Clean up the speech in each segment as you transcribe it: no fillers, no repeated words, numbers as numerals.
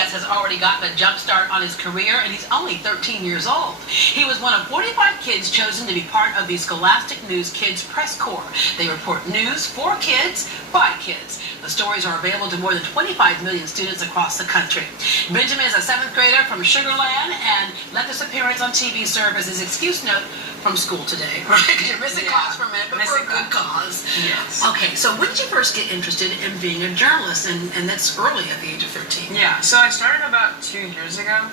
guest has already gotten a jump start on his career, and he's only 13 years old. He was one of 45 kids chosen to be part of the Scholastic News Kids Press Corps. They report news for kids, by kids. The stories are available to more than 25 million students across the country. Benjamin is a 7th grader from Sugar Land, and let this appearance on TV serve as his excuse note from school today, right? Because you're missing class for a minute, but for a good cause. Yes. Okay, so when did you first get interested in being a journalist? And that's early at the age of 13. Yeah, so I started about 2 years ago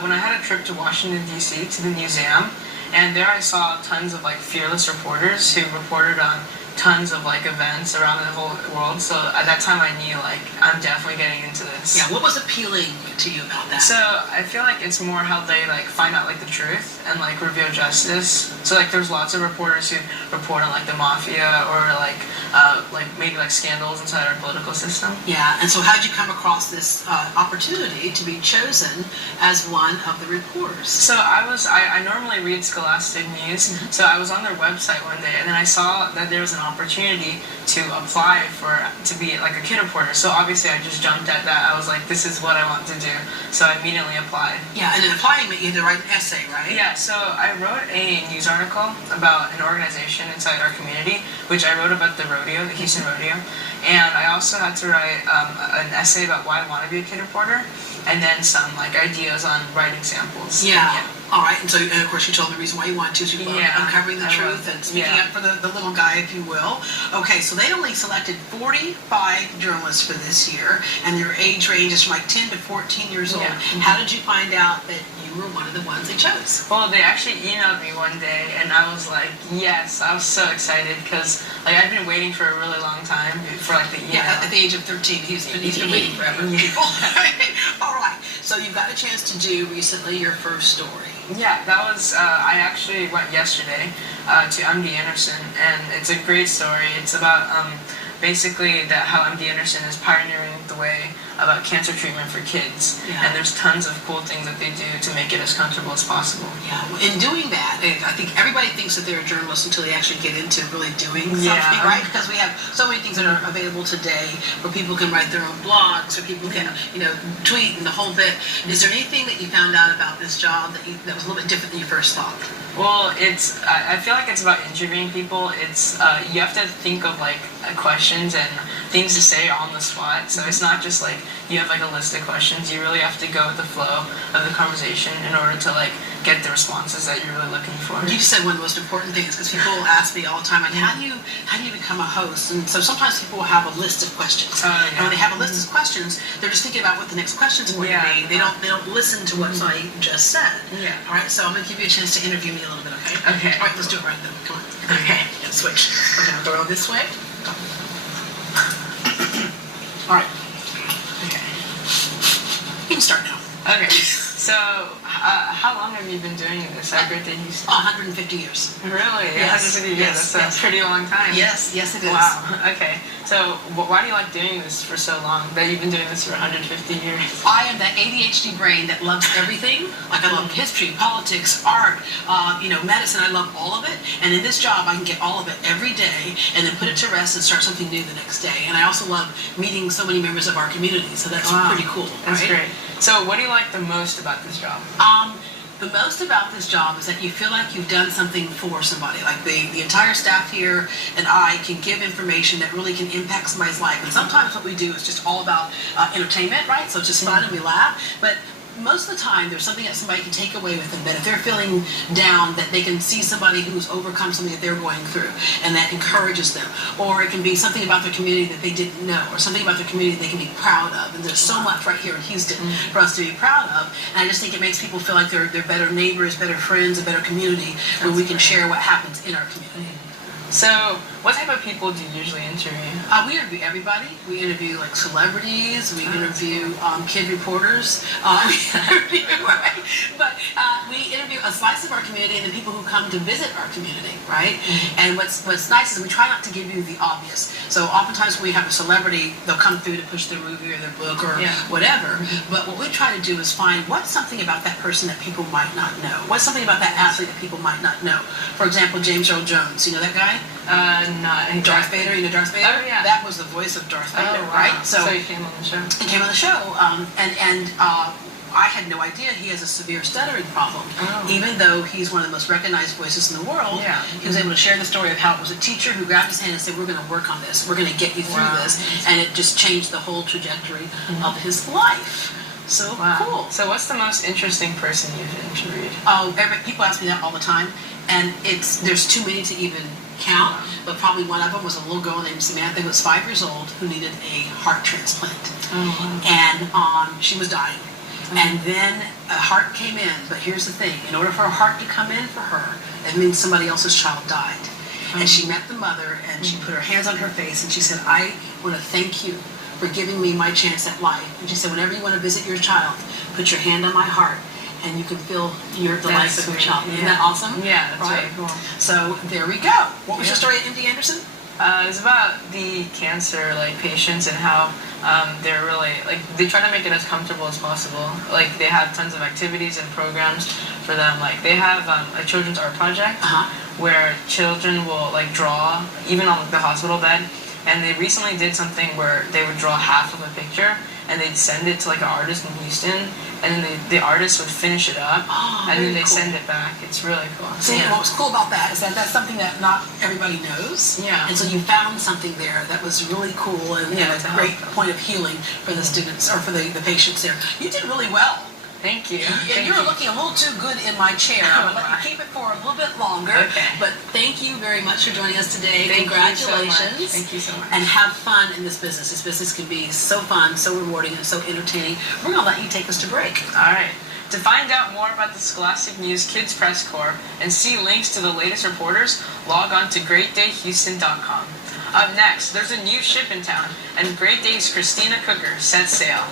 when I had a trip to Washington, D.C. to the museum. And there I saw tons of fearless reporters who reported on tons of events around the whole world. So at that time I knew I'm definitely getting into this. Yeah, what was appealing to you about that? So I feel like it's more how they find out the truth and reveal justice. So there's lots of reporters who report on the mafia or maybe scandals inside our political system. Yeah, and so how did you come across this opportunity to be chosen as one of the reporters? So I normally read Scholastic News, so I was on their website one day and then I saw that there was an opportunity to apply to be a kid reporter. So obviously I just jumped at that. I was like, this is what I want to do. So I immediately applied. Yeah, and in applying you had to write an essay, right? Yeah, so I wrote a news article about an organization inside our community, which I wrote about the rodeo, the Houston Rodeo. And I also had to write an essay about why I want to be a kid reporter, and then some ideas on writing samples. Yeah. All right, and so of course you told the reason why you wanted to, uncovering the truth and speaking up for the little guy, if you will. Okay, so they only selected 45 journalists for this year, and their age range is from 10 to 14 years old. Mm-hmm. How did you find out that you were one of the ones they chose? Well, they actually emailed me one day, and I was like, yes, I was so excited because I've been waiting for a really long time for the email. Yeah, at the age of 13, he's been waiting forever. People. All right, so you got a chance to do recently your first story. Yeah, that was, I actually went yesterday to MD Anderson, and it's a great story. It's about basically how MD Anderson is pioneering the way about cancer treatment for kids. Yeah. And there's tons of cool things that they do to make it as comfortable as possible. Yeah, in doing that, I think everybody thinks that they're a journalist until they actually get into really doing something, right? Because we have so many things that are available today where people can write their own blogs, or people can, tweet and the whole bit. Is there anything that you found out about this job that was a little bit different than you first thought? Well, I feel like it's about interviewing people. It's, you have to think of questions and things to say on the spot. So it's not just you have a list of questions. You really have to go with the flow of the conversation in order to get the responses that you're really looking for. You said one of the most important things, because people ask me all the time, how do you become a host? And so sometimes people will have a list of questions. And when they have a list of questions, they're just thinking about what the next question is going to be. They don't listen to what I just said. Yeah. All right, so I'm going to give you a chance to interview me a little bit, okay? Okay. All right, let's do it right then. Come on. Okay. And switch. We're going to go this way. All right. Okay. You can start now. Okay. So, how long have you been doing this at Great Day Houston? 150 years. Really? Yes. 150 years. That's a pretty long time. Yes, it is. Wow. Okay. So, why do you like doing this for so long? That you've been doing this for 150 years? I am that ADHD brain that loves everything. I love history, politics, art, medicine. I love all of it. And in this job, I can get all of it every day and then put it to rest and start something new the next day. And I also love meeting so many members of our community. So that's pretty cool. That's right? great. So, what do you like the most about this job? The most about this job is that you feel like you've done something for somebody. The entire staff here and I can give information that really can impact somebody's life. And sometimes what we do is just all about entertainment, right? So it's just fun and we laugh. But most of the time, there's something that somebody can take away with them, that if they're feeling down, that they can see somebody who's overcome something that they're going through, and that encourages them. Or it can be something about their community that they didn't know, or something about their community they can be proud of. And there's so much right here in Houston for us to be proud of. And I just think it makes people feel like they're better neighbors, better friends, a better community, when we can share what happens in our community. So, what type of people do you usually interview? We interview everybody. We interview celebrities. We interview kid reporters. We interview a slice of our community and the people who come to visit our community, right? Mm-hmm. And what's nice is we try not to give you the obvious. So oftentimes when we have a celebrity, they'll come through to push their movie or their book or whatever. Mm-hmm. But what we try to do is find what's something about that person that people might not know. What's something about that athlete that people might not know. For example, James Earl Jones. You know that guy? guy? Not exactly. Darth Vader, you know Darth Vader? Oh, yeah. That was the voice of Darth Vader, Oh, wow. right? So he came on the show. He came on the show, and I had no idea he has a severe stuttering problem. Oh. Even though he's one of the most recognized voices in the world, Yeah. he was able to share the story of how it was a teacher who grabbed his hand and said, we're going to work on this. We're going to get you through Wow. this. And it just changed the whole trajectory of his life. So Wow. cool. So what's the most interesting person you've interviewed? Oh, people ask me that all the time. And there's too many to even count. Wow. But probably one of them was a little girl named Samantha who was 5 years old who needed a heart transplant. Oh, wow. And she was dying. And then a heart came in, but here's the thing. In order for a heart to come in for her, it means somebody else's child died. And she met the mother, and she put her hands on her face, and she said, I want to thank you for giving me my chance at life. And she said, whenever you want to visit your child, put your hand on my heart, and you can feel the life of your child. Yeah. Isn't that awesome? Yeah, that's right? really cool. So there we go. What was your story at MD Anderson? It's about the cancer patients and how they're really they try to make it as comfortable as possible. They have tons of activities and programs for them. They have a children's art project where children will draw even on the hospital bed. And they recently did something where they would draw half of a picture and they'd send it to an artist in Houston, and then the artist would finish it up, and then they send it back. It's really cool. See, what was cool about that is that that's something that not everybody knows. Yeah. And so you found something there that was really cool and a great point of healing for the students or for the patients there. You did really well. Thank you. And you're looking a little too good in my chair. I'm going to let you keep it for a little bit longer. Okay. But thank you very much for joining us today. Thank Congratulations. You so much. Thank you so much. And have fun in this business. This business can be so fun, so rewarding, and so entertaining. We're going to let you take us to break. All right. To find out more about the Scholastic News Kids Press Corps and see links to the latest reporters, log on to greatdayhouston.com. Up next, there's a new ship in town, and Great Day's Christina Cooker sets sail.